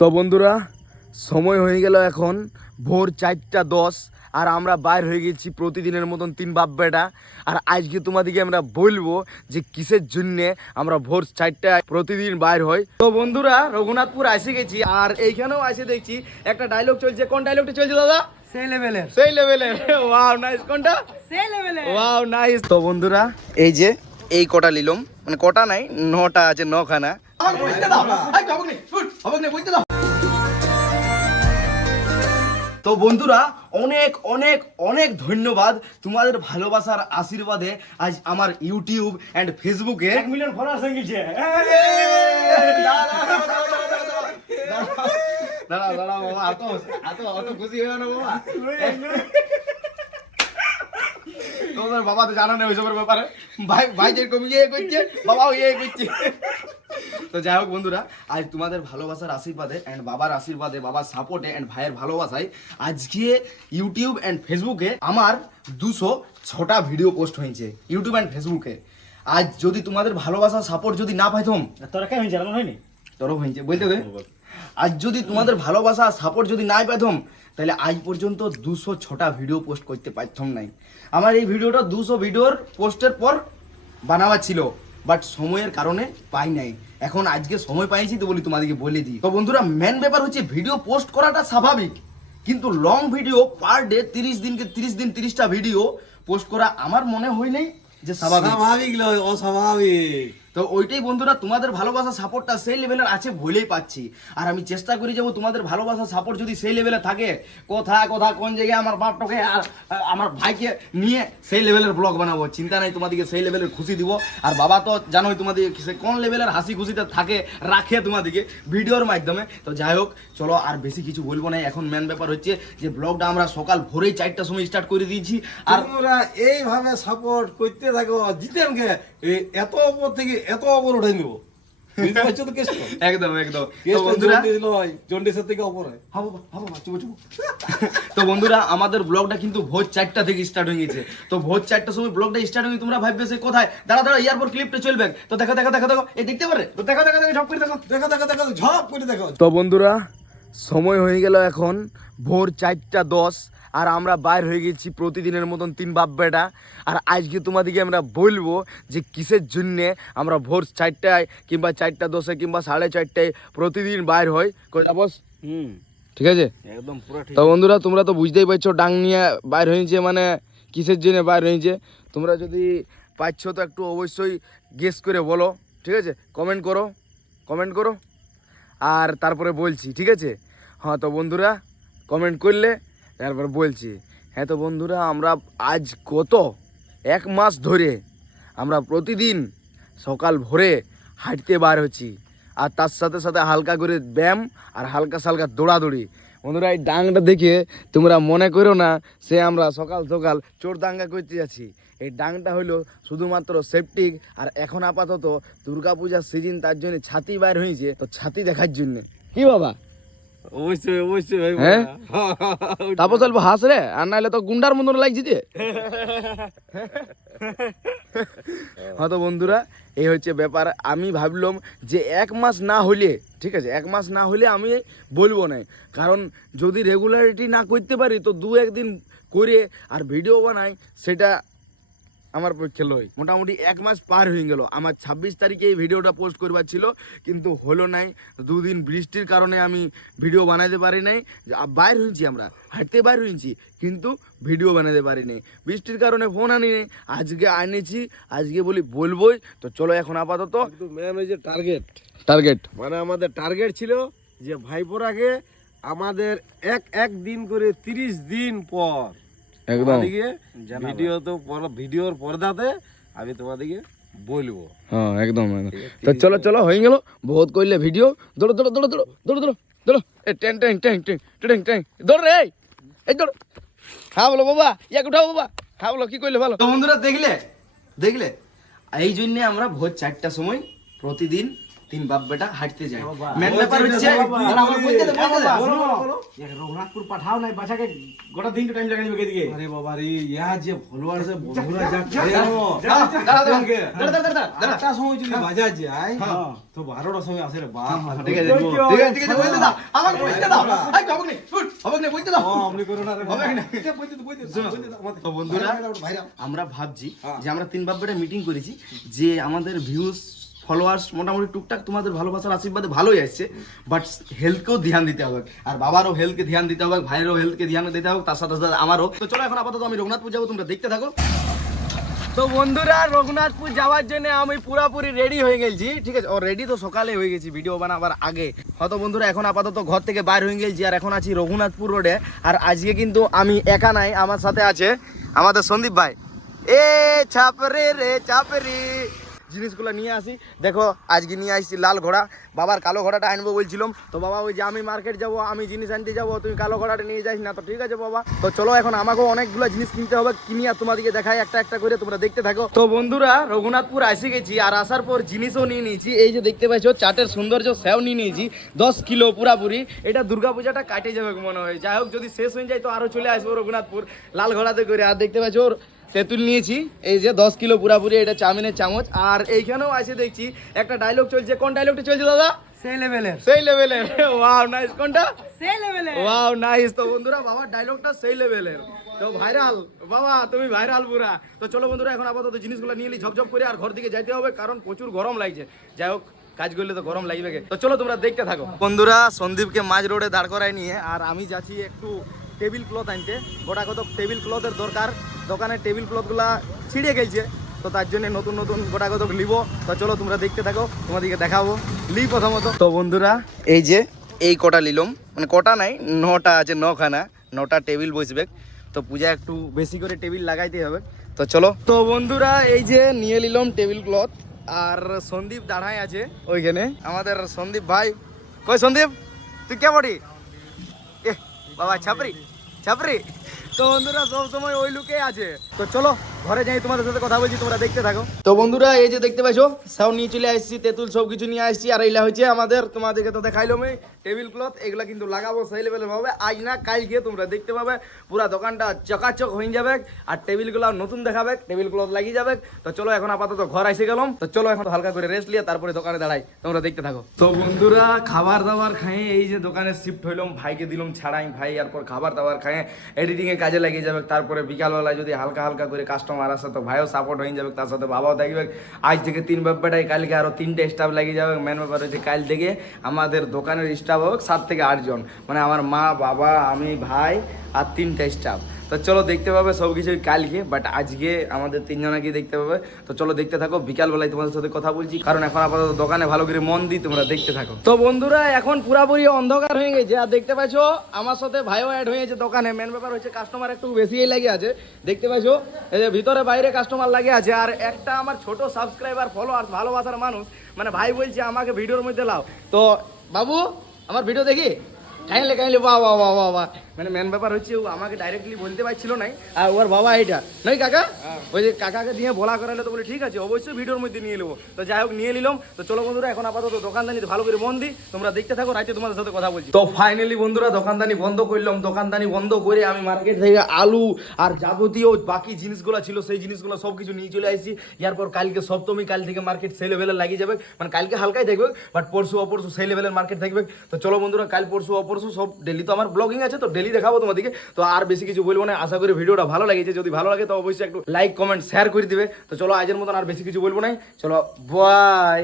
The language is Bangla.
তো বন্ধুরা সময় হয়ে গেল এখন। ভোর চারটা দশ আর আমরা বাইর হয়ে গেছি প্রতিদিনের মতন তিন বাপ বেটা। আর আজকে তোমাদেরকে আমরা বলব যে কিসের জন্যে আমরা ভোর চারটায় প্রতিদিন বাইর হই। তো বন্ধুরা রঘুনাথপুর এসে গেছি আর এইখানেও এসে দেখছি একটা ডায়লগ চলছে। কোন ডায়লগটা চলছে দাদা? সেই লেভেলের সেই লেভেলের ওয়াও নাইস কোনটা? সেই লেভেলের ওয়াও নাইস তো বন্ধুরা এই যে এই কটা নিলাম। মানে কটা নাই নটা আছে নখানা। তো বন্ধুরা অনেক অনেক অনেক ধন্যবাদ তোমাদের ভালোবাসার আশীর্বাদে আজ আমার ইউটিউব অ্যান্ড ফেসবুকে এক মিলিয়ন ফলোয়ার্স হয়ে গেছে দাঁড়াও দাঁড়াও বাবা এত এত অত খুশি হয়ে না বাবা তোমাদের বাবা তো জানা নেই ওইসবের ব্যাপারে ভাই ভাই যেরকম ইয়ে করছে বাবাও ইয়ে করছে তো যাই হোক বন্ধুরা আজ তোমাদের ভালোবাসার আশীর্বাদে অ্যান্ড বাবার আশীর্বাদে বাবার সাপোর্টে অ্যান্ড ভাইয়ের ভালোবাসায় আজকে ইউটিউব অ্যান্ড ফেসবুকে আমার দুশো ছটা ভিডিও পোস্ট হয়েছে ইউটিউব অ্যান্ড ফেসবুকে আজ যদি তোমাদের ভালোবাসার সাপোর্ট যদি না পাইতাম তোরা কেমন জানানো হয়নি? তরফ হয়েছে বলতে দে। আজ যদি তোমাদের ভালোবাসা সাপোর্ট যদি নাই পেতাম তাহলে আজ পর্যন্ত দুশো ছটা ভিডিও পোস্ট করতে পারতাম নাই। আমার এই ভিডিওটা দুশো ভিডিওর পোস্টের পর বানাবা ছিল। বাট সময়ের কারণে পাই নাই। এখন আজকে সময় পাইছি তো বলি তোমাদেরকে বলে দিই। তো বন্ধুরা মেন ব্যাপার হচ্ছে ভিডিও পোস্ট করাটা স্বাভাবিক। কিন্তু লং ভিডিও পার ডে তিরিশ দিনকে তিরিশ দিন তিরিশটা ভিডিও পোস্ট করা আমার মনে হয় নাই যে স্বাভাবিক। স্বাভাবিক অস্বাভাবিক। তো ওইটাই বন্ধুরা, তোমাদের ভালোবাসা সাপোর্টটা সেই লেভেলের আছে বলেই পাচ্ছি আর আমি চেষ্টা করি যাব তোমাদের ভালোবাসা সাপোর্ট যদি সেই লেভেলে থাকে কোথায় কোথায় কোন জায়গায় আমার বাপটাকে আর আমার ভাইকে নিয়ে সেই লেভেলের ব্লগ বানাবো। চিন্তা নাই, তোমাদেরকে সেই লেভেলের খুশি দিব। আর বাবা তো জানোই তোমাদের সে কোন লেভেলের হাসি খুশিতে থাকে, রাখে তোমাদেরকে ভিডিওর মাধ্যমে। তো যাই হোক, চলো আর বেশি কিছু বলব না। এখন মেন ব্যাপার হচ্ছে যে ব্লগটা আমরা সকাল ভোরেই চারটার সময় স্টার্ট করে দিয়েছি। আর তোমরা এইভাবে সাপোর্ট করতে থাকো। জিতেন কে এই এত উপর থেকে এত নিব। তো একদম একদম। তো বন্ধুরা জন্ডিসের থেকে উপর হয়। বাবা, বাবা, চুপো, চুপো। তো বন্ধুরা আমাদের ব্লগটা কিন্তু ভোর চারটা থেকে স্টার্ট হয়ে গেছে তো ভোর চারটার সময় ব্লগটা স্টার্ট হয়ে তোমরা ভাববে সে কোথায়? দাঁড়া দাঁড়া ইয়ারপর ক্লিপটা চলবে। তো দেখো দেখো দেখো দেখো এই দেখতে পারে তো দেখো দেখো দেখো ঝপ করে দেখো। দেখো দেখো দেখো ঝপ করে দেখো। তো বন্ধুরা সময় হয়ে গেল এখন ভোর চারটা দশ আর আমরা বাইর হয়ে গেছি প্রতিদিনের মতন তিন বাপ বেটা। আর আজকে তোমাদেরকে আমরা বলব যে কিসের জন্যে আমরা ভোর চারটায় কিংবা চারটা দশে কিংবা সাড়ে চারটায় প্রতিদিন বাইর হই। বস হুম। ঠিক আছে? একদম পুরো তো বন্ধুরা তোমরা তো বুঝতেই পারছ ডাং নিয়ে বাইর হয়েছে মানে কিসের জন্য বাইর হয়েছে? তোমরা যদি পাচ্ছ তো একটু অবশ্যই গেস করে বলো ঠিক আছে? কমেন্ট করো কমেন্ট করো। আর তারপরে বলছি ঠিক আছে? হ্যাঁ তো বন্ধুরা কমেন্ট করলে, তারপর বলছি। হ্যাঁ তো বন্ধুরা, আমরা আজ কত এক মাস ধরে আমরা প্রতিদিন সকাল ভোরে হাঁটতে বার হচ্ছি। আর তার সাথে সাথে হালকা করে ব্যায়াম আর হালকা সালকা দৌড়াদৌড়ি। বন্ধুরা, এই ডাংটা দেখে তোমরা মনে করো না, সে আমরা সকাল সকাল চোর দাঙ্গা করতে যাচ্ছি। এই ডাংটা হইল শুধুমাত্র সেফটিক আর এখন আপাতত দুর্গাপূজার সিজন তার জন্য ছাতি বাইর হয়েছে, তো ছাতি দেখার জন্যে। কি বাবা? অবশ্যই অবশ্যই ভাই হ্যাঁ? তারপর চলবো হাস রে আর নাহলে তো গুন্ডার মতন লাগছে যে। হ্যাঁ তো বন্ধুরা এই হচ্ছে ব্যাপার। আমি ভাবলাম যে এক মাস না হলে ঠিক আছে এক মাস না হলে আমি বলব না কারণ যদি রেগুলারিটি না করতে পারি তো দু একদিন করে আর ভিডিও বানাই সেটা আমার পক্ষে লই। মোটামুটি এক মাস পার হয়ে গেল। আমার ছাব্বিশ তারিখে এই ভিডিওটা পোস্ট করবার ছিল কিন্তু হলো নাই। দুদিন বৃষ্টির কারণে আমি ভিডিও বানাতে পারি নাই। বাইর হয়েছি আমরা হাঁটতে বাইর হয়েছি কিন্তু ভিডিও বানাতে পারি নাই। বৃষ্টির কারণে ফোন আনি নাই আজকে আনেছি আজকে বলি বলবোই। তো চলো এখন আপাতত মেন ওই যে টার্গেট টার্গেট মানে আমাদের টার্গেট ছিল যে ভাইপোর আগে আমাদের এক এক দিন করে তিরিশ দিন পর একদম। ভিডিও তো পর- ভিডিওর পর্দাতে আমি তোমাদেরকে বলব। হ্যাঁ একদম তো চলো চলো হয়ে গেল। বহুত করলে ভিডিও। দৌড়ো দৌড়ো দৌড়ো দৌড়ো দৌড়ো দৌড়ো দৌড়ো এ ট্যাং ট্যাং ট্যাং ট্যাং ট্যাং ট্যাং দৌড় রে এই, এই দৌড় হ্যাঁ বলো বাবা ইয়াক উঠাও বাবা। হ্যাঁ বলো কি করলে ভালো? তো বন্ধুরা দেখলে দেখলে? এই জন্যে আমরা ভোর চারটার সময় প্রতিদিন তিন বাপ বেটা হাঁটতে যায় মেন ব্যাপার হচ্ছে বলতে বলতে রঘুনাথপুর পাঠাও নাই গোটা দিনটা টাইম লাগাই দিবে এদিকে আরে বাবা রে ইয়া যে ফলোয়ার্স বন্ধুরা যা সময় যদি বাজার যায় হ্যাঁ। তো বারোটার সময় আসে রে বাপ ঠিক আছে, বলতে ঠিক আছে, ঠিক আছে, বলতে দাও। আমাকে বলতে দাও। নেই, শুট, বলতে দাও। আপনি করো না রে হবে। না। দে, আমাদের- তো বন্ধুরা, আমরা ভাবছি হ্যাঁ। যে আমরা তিন বাপ বেটা মিটিং করেছি যে আমাদের ভিউজ ফলোয়ার্স মোটামুটি টুকটাক তোমাদের ভালোবাসার আশীর্বাদে ভালোই আসছে বাট হেলথকেও ধ্যান দিতে হবে। আর বাবারও হেলথকে ধ্যান দিতে হবে, ভাইয়েরও হেলথকে ধ্যান দিতে হবে, তার সাথে সাথে আমারও। তো চলো এখন আপাতত আমি রঘুনাথপুর যাব, তোমরা দেখতে থাকো। তো বন্ধুরা, রঘুনাথপুর যাওয়ার জন্য আমি পুরাপুরি রেডি হয়ে গেছি, ঠিক আছে? ও রেডি তো সকালে হয়ে গেছি ভিডিও বানাবার আগে। হয়তো বন্ধুরা, এখন আপাতত ঘর থেকে বাইর হয়ে গেছি, আর এখন আছি রঘুনাথপুর রোডে আর আজকে কিন্তু আমি একা নাই, আমার সাথে আছে আমাদের সন্দীপ ভাই। এ, ছাপরে রে চাপরি জিনিসগুলো নিয়ে আসি। দেখো, আজকে নিয়ে আসছি লাল ঘোড়া। বাবার কালো ঘোড়াটা আনব বলছিলাম। তো বাবা ওই যে আমি মার্কেট যাব, আমি জিনিস আনতে যাব, তুমি কালো ঘোড়াটা নিয়ে যাস না তো ঠিক আছে বাবা। তো চলো এখন আমাকেও অনেকগুলো জিনিস কিনতে হবে কিনি আর তোমাদেরকে দেখাই একটা একটা করে, তোমরা দেখতে থাকো। তো বন্ধুরা, রঘুনাথপুর এসে গেছি, আর আসার পর জিনিসও নিয়ে নিয়েছি। এই যে দেখতে পাচ্ছ চাটের সৌন্দর্য, সেও নিয়ে নিয়েছি। দশ কিলো পুরাপুরি এটা দুর্গাপূজাটা কাটে যাবে মনে হয়। যাই হোক, যদি শেষ হয়ে যায় তো আরও চলে আসব রঘুনাথপুর লাল ঘোড়াতে করে। আর দেখতে পাচ্ছ তেঁতুল নিয়েছি এই যে দশ কিলো পুরাপুরি এটা চাউমিনের চামচ। আর এইখানেও আছে দেখছি একটা ডায়লগ চলছে। কোন ডায়লগটা চলছে দাদা? সেই লেভেলের সেই লেভেলের ওয়াও নাইস কোনটা? সেই লেভেলের ওয়াও নাইস তো বন্ধুরা বাবার ডায়লগটা সেই লেভেলের তো ভাইরাল বাবা তুমি ভাইরাল পুরা তো চলো বন্ধুরা এখন আপাতত জিনিসগুলো নিয়ে নিই ঝপঝপ করে আর ঘর দিকে যাইতে হবে কারণ প্রচুর গরম লাগছে। যাই হোক কাজ করলে তো গরম লাগবে। তো চলো তোমরা দেখতে থাকো। বন্ধুরা সন্দীপকে মাঝ রোডে দাঁড় করাই নিয়ে আর আমি যাচ্ছি একটু টেবিল ক্লথ আনতে। গোটা কত টেবিল ক্লথের দরকার। দোকানে টেবিল ক্লথগুলা ছিঁড়ে গেছে তো তার জন্য নতুন নতুন গোটা কত লিব। তো চলো তোমরা দেখতে থাকো, তোমাদেরকে দেখাবো। লি প্রথমত। তো বন্ধুরা, এই যে, এই কটা নিলাম মানে কটা নাই, নটা আছে, নখানা। নটা টেবিল বসবে। তো পূজা একটু বেশি করে টেবিল লাগাইতে হবে। তো চলো। তো বন্ধুরা, এই যে নিয়ে নিলাম টেবিল ক্লথ। আর সন্দীপ দাঁড়ায় আছে ওইখানে। আমাদের সন্দীপ ভাই। কই সন্দীপ? তুই কে এ বাবা ছাপরি ছাপরি। তো বন্ধুরা সব সময় ওই লুকে আছে। তো চলো ঘরে যাই তোমাদের সাথে কথা বলছি তোমরা দেখতে থাকো। তো বন্ধুরা এই যে দেখতে পাইছো সব নিয়ে চলে আসছি তেঁতুল সব কিছু নিয়ে আসছি আর এইলা হচ্ছে আমাদের তোমাদেরকে তো দেখাইলো আমি টেবিল ক্লথ এগুলা কিন্তু লাগাবো সেই লেভেলের ভাবে। আজ না কাল গিয়ে তোমরা দেখতে পাবে পুরা দোকানটা চকাচক হয়ে যাবে আর টেবিলগুলো নতুন দেখাবে টেবিল ক্লথ লাগিয়ে যাবে। তো চলো এখন আপাতত ঘর এসে গেলাম তো চলো এখন হালকা করে রেস্ট লিয়ে তারপরে দোকানে দাঁড়াই তোমরা দেখতে থাকো। তো বন্ধুরা খাবার দাবার খাই এই যে দোকানে শিফট হইলাম ভাইকে দিলাম ছাড়াই ভাই এরপর খাবার দাবার খাই এডিটিং এ কাজে লাগিয়ে যাবে তারপরে বিকালবেলায় যদি হালকা হালকা করে কাস্টমার আসে তো ভাইও সাপোর্ট হয়ে যাবে, তার সাথে বাবাও থাকবে আজ থেকে তিন ব্যাপারটাই, কালকে আরও তিনটে স্টাফ লাগিয়ে যাবে। মেন ব্যাপার হচ্ছে কাল থেকে আমাদের দোকানের স্টাফ হবে সাত থেকে আটজন। মানে আমার মা, বাবা, আমি, ভাই আর তিনটে স্টাফ তো চলো দেখতে পাবে সব কিছু কালকে বাট আজকে আমাদের তিনজনাকে দেখতে পাবে। তো চলো দেখতে থাকো, বিকালবেলায় তোমাদের সাথে কথা বলছি, কারণ এখন আপাতত দোকানে ভালো করে মন দিই তোমরা দেখতে থাকো। তো বন্ধুরা, এখন পুরাপুরি অন্ধকার হয়ে গেছে, আর দেখতে পাচ্ছ আমার সাথে ভাইও অ্যাড হয়ে গেছে দোকানে। মেন ব্যাপার হচ্ছে কাস্টমার একটু বেশিই লাগে আছে। দেখতে পাচ্ছ ভিতরে বাইরে কাস্টমার লাগে আছে, আর একটা আমার ছোট সাবস্ক্রাইবার ফলোয়ার ভালোবাসার মানুষ মানে ভাই বলছে, আমাকে ভিডিওর মধ্যে লাও। তো বাবু, আমার ভিডিও দেখি? কাইলে কাইলে বা বাহ বা বাহ মানে মেন ব্যাপার হচ্ছে ও আমাকে ডাইরেক্টলি বলতে পারছিল নাই আর ওর বাবা এটা নই কাকা? ওই যে কাকাকে দিয়ে বলা করালে তো বলে ঠিক আছে অবশ্যই ভিডিওর মধ্যে নিয়ে নেব। তো যাই হোক নিয়ে নিলাম। তো চলো বন্ধুরা এখন আপাতত দোকানদানি ভালো করে মন দিই তোমরা দেখতে থাকো রাইতে তোমাদের সাথে কথা বলছি। তো ফাইনালি বন্ধুরা দোকানদানি বন্ধ করলাম। দোকানদানি বন্ধ করে আমি মার্কেট থেকে আলু আর যাবতীয় বাকি জিনিসগুলো ছিল সেই জিনিসগুলো সব কিছু নিয়ে চলে আসছি। এরপর কালকে সপ্তমী কাল থেকে মার্কেট সেই লেভেলে লাগিয়ে যাবে। মানে কালকে হালকাই থাকবে বাট পরশু অপরশু সেই লেভেলের মার্কেট থাকবে তো চলো বন্ধুরা কাল পরশু অপরশু সব ডেলি তো আমার ব্লগিং আছে, তো ডেলি দেখাবো তোমাদেরকে। তো আর বেশি কিছু বলব না, আশা করি ভিডিওটা ভালো লাগেছে। যদি ভালো লাগে তো অবশ্যই একটু লাইক কমেন্ট শেয়ার করে দিবে। তো চলো, আজের মতন আর বেশি কিছু বলব না চলো বাই